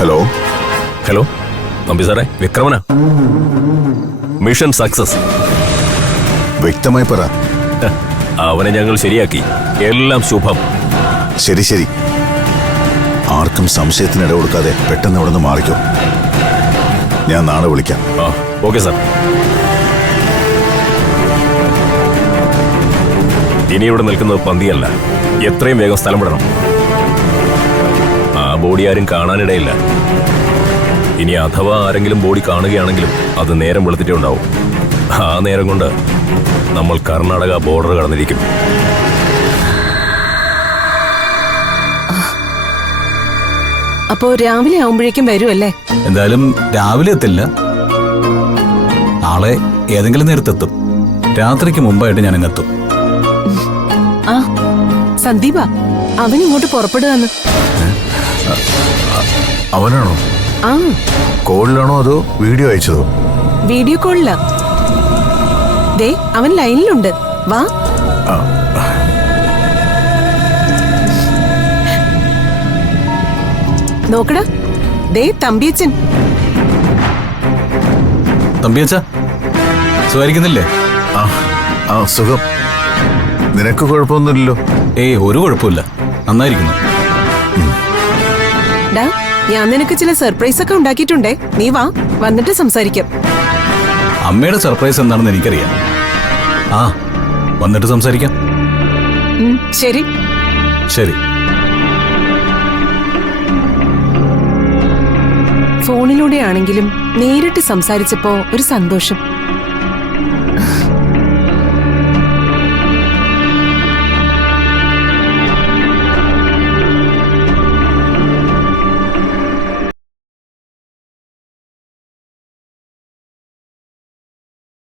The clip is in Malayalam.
ഹലോ ഹലോ നമ്പി സാറേ, വിക്രമനാ. Mission success. വ്യക്തമായി പറ. അവനെ ഞങ്ങൾ ശരിയാക്കി. എല്ലാം ശുഭം. ശരി ശരി, ആർക്കും സംശയത്തിനിട കൊടുക്കാതെ പെട്ടെന്ന് ഇവിടെ നിന്ന് മാറിക്കോ. ഞാൻ നാളെ വിളിക്കാം. Okay sir. ഇനി ഇവിടെ നിൽക്കുന്നത് പന്തിയല്ല. എത്രയും വേഗം സ്ഥലം വിടണം. ആ ബോഡി ആരും കാണാനിടയില്ല. ഇനി അഥവാ ആരെങ്കിലും ബോഡി കാണുകയാണെങ്കിലും അത് നേരം വെളുത്തിട്ടേ ഉണ്ടാവും. ആ നേരം കൊണ്ട് നമ്മൾ കർണാടക ബോർഡർ കടന്നിരിക്കും. അപ്പോ രാവിലെ ആവുമ്പോഴേക്കും വരുമല്ലേ? എന്തായാലും രാവിലെ എത്തില്ല, നാളെ ഏതെങ്കിലും നേരത്തെത്തും. രാത്രിക്ക് മുമ്പായിട്ട് ഞാൻ ഇങ്ങെത്തും. ആ സന്ദീപ, അവൻ ഇങ്ങോട്ട് പുറപ്പെടുകയെന്ന്. അവനാണോ? ആ. കോളിലാണോ അതോ വീഡിയോ അയച്ചതോ? വീഡിയോ കോളിലാ. ദേ അവൻ ലൈനിലുണ്ട്. വാ. നോക്കടാ, ദേ തമ്പിയച്ചൻ. തമ്പിയച്ച സുഖായിരിക്കുന്നില്ലേ? ആ സുഖം. നിനക്ക് കുഴപ്പമൊന്നുമില്ലല്ലോ? ഏയ് ഒരു കുഴപ്പമില്ല, നന്നായിരിക്കുന്നു. ഡാ, ഞാൻ നിനക്ക് ചില സർപ്രൈസ് ഒക്കെ ഉണ്ടാക്കിയിട്ടുണ്ടേ. നീ വാ, വന്നിട്ട് സംസാരിക്കാം. അമ്മയുടെ സർപ്രൈസ് എന്താണെന്ന് എനിക്കറിയാം. ആ, വന്നിട്ട് സംസാരിക്കാം. ശരി ശരി. ഫോണിലൂടെ ആണെങ്കിലും നേരിട്ട് സംസാരിച്ചപ്പോ ഒരു സന്തോഷം.